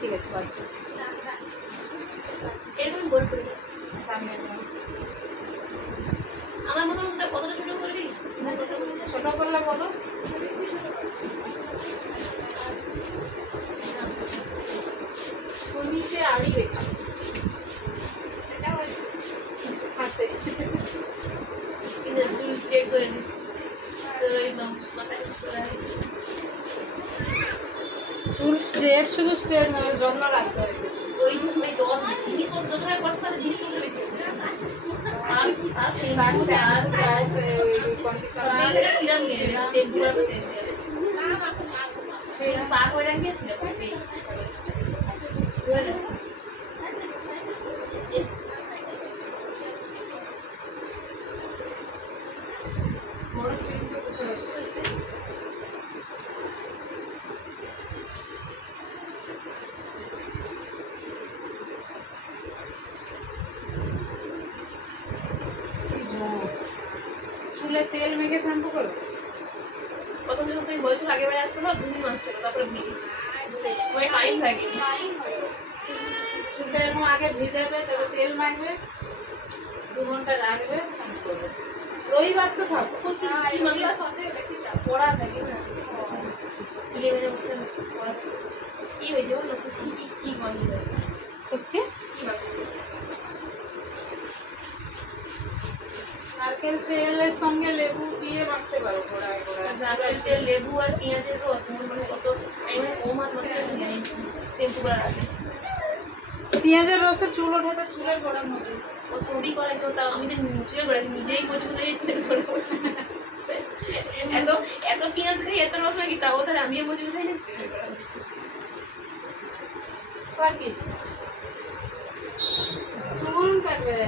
ঠিক আছে বাদ এরকম গোল করে আমার মতো কতটা ছোট করবি? ছোট করলে বলো। নিচে আড়ি রেখা হাতে চুল স্ট্রেট করে নি। চুল স্ট্রেট, শুধু স্ট্রেট নয়, যত্ন রাখতে হবে। ওই জিনিসপত্র যতটা কষ্ট করে জিনিসপত্র বেশি চুলে তেল মেখে শ্যাম্পু করো। প্রথম যখন তুমি বলছো আগের বারে আসছিল 2 দিন মাস ছিল, তারপরে ভুলে গেছি। ওই টাইম লাগে চুলটা এরকম আগে ভিজাবে, তারপর তেল মাখবে, 2 ঘন্টা রাখবে, শ্যাম্পু করবে। রবিবার তো থাকো কি মাগলা সাথে বেশি পড়া থাকে না, ইলে মেরে উঠছে পড়া কি হয়েছে বলো? খুশি কি মাগলা उसके কি মাগলা নারকেল তেলের সঙ্গে লেবু দিয়ে মাখতে পারো গোড়ায় গোড়ায়। নারকেল তেল, লেবু আর পেঁয়াজের রস মানে কত আমি কম হাত মতো শ্যাম্পু করার আগে পেঁয়াজের রসে চুল ওঠাটা চুলের গোড়ার মধ্যে ও সবই করে তো তাও আমি তো চুলে করে নিজেই বুঝে বুঝে চুলের করে বসে এত এত পেঁয়াজ খাই এত রস লাগি তাও তাহলে আমিও বুঝে বুঝে না চুলে করে আর কি চুল কাটবে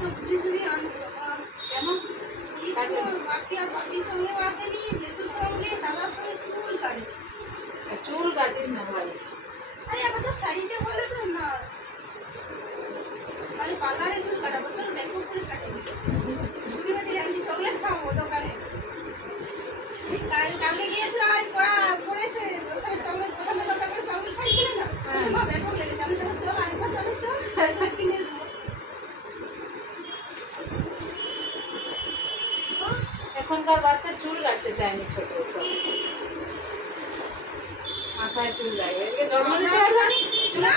তো বুঝি শুনি আনছে কেমন বাকি সঙ্গে আসেনি, জেঠুর সঙ্গে দাদার সঙ্গে চুল কাটে। চুল কাটিস না ভাই। আরে আবার তো সাইডে বলে তো না, আরে পার্লারে চুল কাটাবো, চল মেকআপ করে কাটে। ছুটি বাড়ি আমি চকলেট খাবো দোকানে। কালকে গিয়েছিল আজ পড়েছে ওখানে চকলেট পছন্দ করতে করে চকলেট খাইছিল না, মা মেকআপ লেগেছে। আমি তখন চল আরেকবার চলে চল কিনে দেবো। এখনকার বাচ্চা চুল কাটতে চায়নি, ছোট মাথায় চুল লাগবে, এদিকে জন্ম নিতে পারবে না চুলে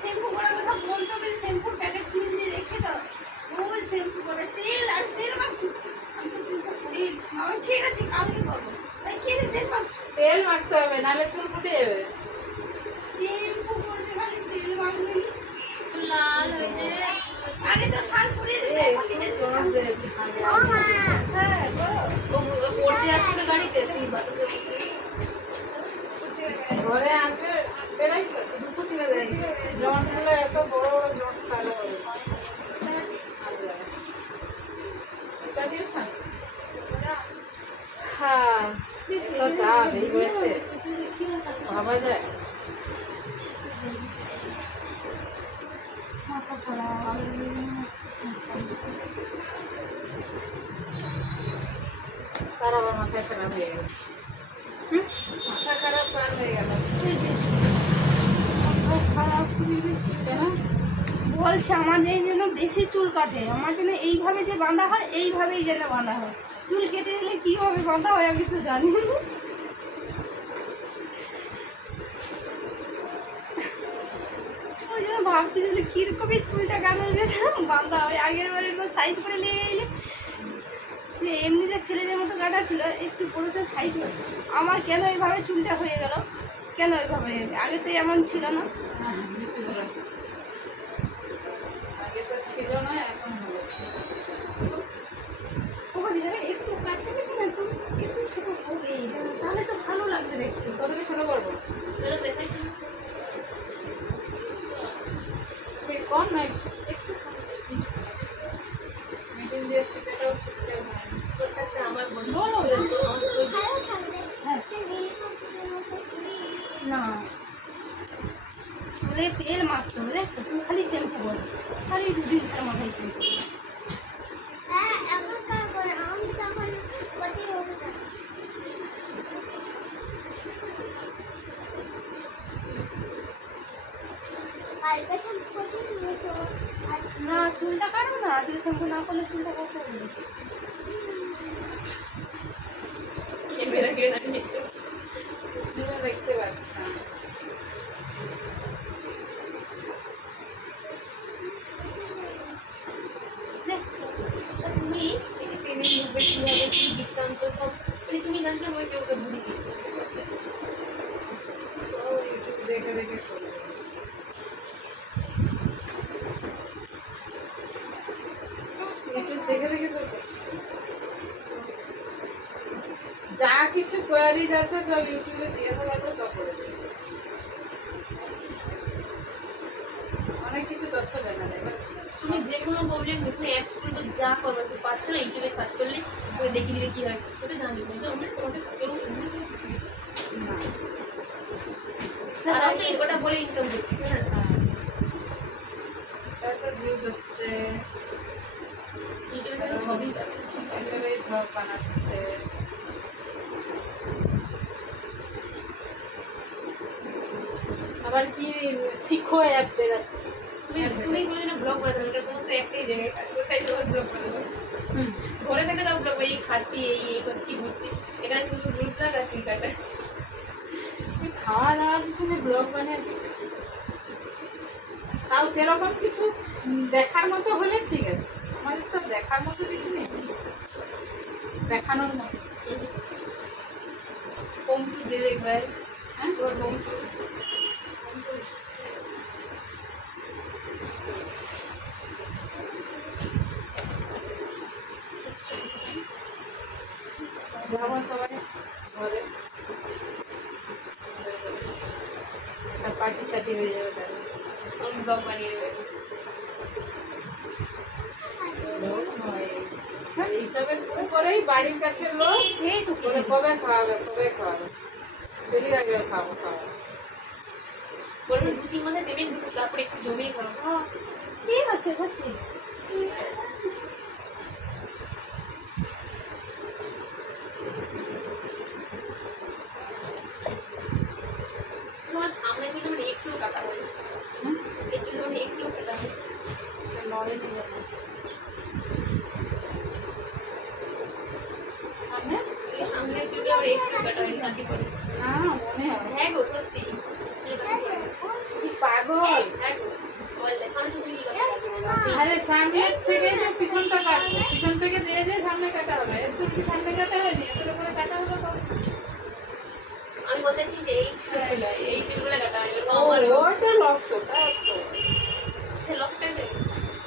শ্যাম্পু করার কথা বলতে হবে, শ্যাম্পুর প্যাকেট খুলে যদি রেখে দাও রোজ শ্যাম্পু করে তেল আর তেল মাখছো। আমি তো শ্যাম্পু করেই দিচ্ছি, আমি ঠিক আছে কালকে করবো। তাই কে তেল মাখছো? তেল মাখতে হবে, নাহলে চুল ফুটে যাবে। শ্যাম্পু করতে খালি তেল মাখলে লাল হয়ে যায়। আগে তো সাল করিয়ে দিতে এখন নিজে হ্যাঁ ও পড়তে আসছিল গাড়িতে চুল বাতাসে উঠছে ঘরে আসবে বেড়াইছো দুপুর থেকে বেরিয়েছে জন হলে এত বড় বড় জন খালো এটা টিউশন হ্যাঁ তো চাপ এই বয়সে ভাবা যায় তার আবার মাথা খারাপ হয়ে গেল মাথা খারাপ কার হয়ে গেল কেন বলছে আমাদের যেন বেশি চুল কাটে, আমার যেন এইভাবে যে বাঁধা হয় এইভাবেই যেন বাঁধা হয়। চুল কেটে দিলে কিভাবে বাঁধা হয় আমি তো জানি না। ওই জন্য ভাবছি যে কিরকমই চুলটা কাটা যে বাঁধা হয়। আগের বারে সাইজ করে নিয়ে গেলে এমনি যে ছেলেদের মতো কাটা ছিল একটু পুরোটা সাইজ, আমার কেন এইভাবে চুলটা হয়ে গেল, কেন এইভাবে আগে তো এমন ছিল না। আগে তো ছিল না এখন হলো একটু কাটতে পেতে না চুল একটু ছোট হবে, তাহলে তো ভালো লাগবে দেখতে। কতটা ছোট করবো দেখেছি ঠিক কম না একটু মিডিল দিয়ে সেটাও ঠিকঠাক হয় আমার বলো না চুলে তেল মাখতে হবে, দেখছো তুমি খালি শ্যাম্পু করো, খালি 2 দিন মাথায় শ্যাম্পু না চুলটা কাটবো না, আজকে শ্যাম্পু না করলে চুলটা কাটতে হবে। ক্যামেরা কেনা নিচ্ছে তুমি দেখতে পাচ্ছ তুমি এই যে পেমেন্ট রূপে কিভাবে কি বৃত্তান্ত সব মানে তুমি জানছো আমি কেউ ওটা বুঝি দিচ্ছি সব ইউটিউব দেখে দেখে করবে। ইউটিউব দেখে দেখে সব করছি। যা কিছু কোয়ারিজ আছে সব ইউটিউবে জিজ্ঞাসা করবে, সব করে দেবে। অনেক কিছু তথ্য জানা যায়। তুমি যে কোনো প্রবলেম যেখানে অ্যাপস গুলো যা করবে তুমি পাচ্ছ না ইউটিউবে সার্চ করলে ওই দেখে দিলে কি হয় সেটা জানি কিন্তু আমরা তোমাকে কেউ এমনি করে শিখিয়েছি তারাও তো ওটা বলে ইনকাম করতেছে না তারপর ভিউজ হচ্ছে, ইউটিউবে তো সবই ইউটিউবে ব্লগ বানাচ্ছে। আবার কি শিখো অ্যাপ বেরাচ্ছে। তুমি কোনোদিনও ব্লগ করে দেবে এটা তোমার তো একটাই জায়গায় কাজ কোথায় তোমার ব্লগ করে দেবে ঘরে থেকে তাও ব্লগ এই খাচ্ছি এই করছি ঘুরছি এখানে শুধু গ্রুপ লাগ আর চুল কাটা খাওয়া দাওয়ার পিছনে ব্লগ বানিয়ে দিবে। তাও সেরকম কিছু দেখার মতো হলে ঠিক আছে, আমাদের তো দেখার মতো কিছু নেই, দেখানোর মতো। হোম টু দেবে একবার হ্যাঁ তোমার হোম টু যাবো সবাই ঘরে, একটা পার্টি সার্টি হয়ে যাবে। তাহলে আমি ব্লগ বানিয়ে দেবে লোক নয়, এইসবের উপরেই বাড়ির কাছে লোক এই তো বলে কবে খাওয়াবে কবে খাওয়াবে, দেরি আগে খাবো খাওয়াবে। বলুন 2-3 মাসের পেমেন্ট ঢুকে তারপরে একটু জমিয়ে খাবো ঠিক আছে বুঝছি। তোমার সামনে ছিল মানে একটুও কাটা হয় এই ছিল মানে একটুও কাটা হয় নড়ে নিয়ে যাবো সামনে। এই সামনে চুলে আবার একটু কাটা হয় কাঁচি পড়ে না মনে হয় হ্যাঁ গো সত্যি চুলে কাঁচি পড়ে কি পাগল। হ্যাঁ গো বললে সামনে চুলে কি কথা আরে সামনে থেকে তো পিছনটা কাটবো, পিছন থেকে দিয়ে দিয়ে সামনে কাটা হবে। এর চুল কি সামনে কাটা হয়নি, এর উপরে কাটা হলো কবে? আমি বলতেছি যে এই চুলগুলো এই চুলগুলো কাটা হয় ওরকম ও আমার ওইটা লক্স, ওটা তো লস টাইম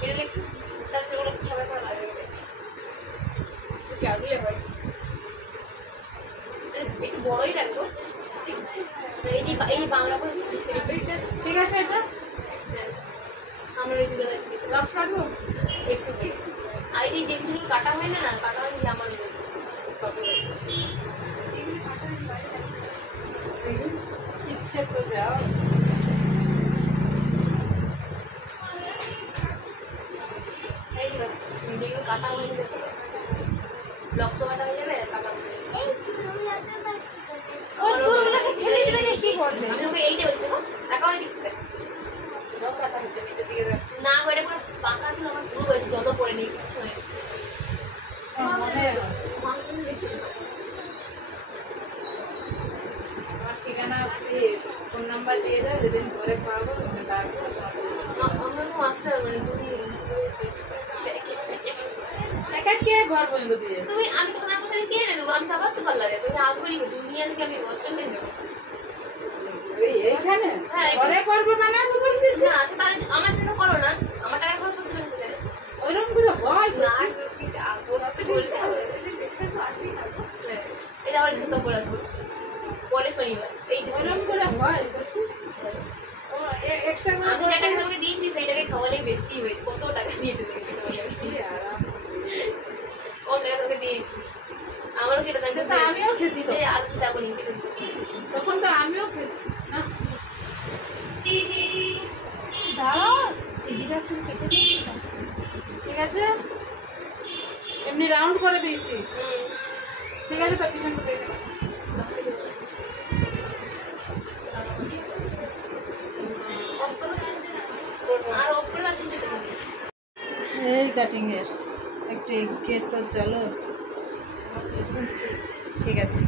এটা একটু তারপরে ওগুলো কি হবে করা লাগবে কি আগলে হয় একটু বড়ই রাখবো এই বাংলা করে ঠিক আছে। এটা আমরা এই চুলগুলো লক্স কাটবো। একটু আর এই যেগুলো কাটা হয় না কাটা হয় আমার ইচ্ছে তো যাও। যেগুলো কাটা হয়ে যাবে ব্লকসও কাটা হয়ে যাবে কাটা হয়ে যাবে ওই চুলগুলোকে ফেলে দিলে কি করবে? আমি তোকে এইটা বলছি দেখো একাও দিক থেকে এটাও কাটা হচ্ছে নিচের দিকে দেখ। না করে পর পাকা ছিল আমার পুরো হয়েছে যত পরে নেই কিছু হয়নি মনে হয়। মা কিন্তু বেশি আমার ঠিকানা ফোন নাম্বার দিয়ে দাও, যেদিন ঘরে পাবো ডাকবো। আমার আসতে পারবে না তুমি একা কে ঘর বন্ধ দিয়ে তুমি আমি যখন আসবো তাহলে কিনে দেবো আমি আবার তো পারলারে তুমি আসবো নি দুনিয়া থেকে আমি অচল হয়ে দেবো এইখানে হ্যাঁ, ঘরে করবো মানে আমি বলতেছি না তাহলে আমার জন্য করো না আমার টাকা খরচ করতে পারবে সেখানে ওইরকম করে হয় না বলছি। বলতে বললে হবে হ্যাঁ, এটা আবার ছোট করে আসবো পরে শনিবার এই যে ওইরকম করে হয় বলছি। এক্সট্রা করে আমি যে টাকা তোমাকে দিয়েছি সেইটাকে খাওয়ালেই বেশি হয়েছে কত টাকা দিয়ে চলে গেছে তোমাকে কি আরাম। কত টাকা তোকে দিয়েছি আমারও কেটে সে তো আমিও খেয়েছি তো। আর যাবো নি কেটে তখন তো আমিও খেয়েছি না। দাঁড়াও দিদিরা চুল কেটে দিচ্ছি না। ঠিক আছে, এমনি রাউন্ড করে দিয়েছি। ঠিক আছে, তো পিছনটা দেখে নাও। কত কাটিংয়ের একটু এগিয়ে তো চলো। ঠিক আছে।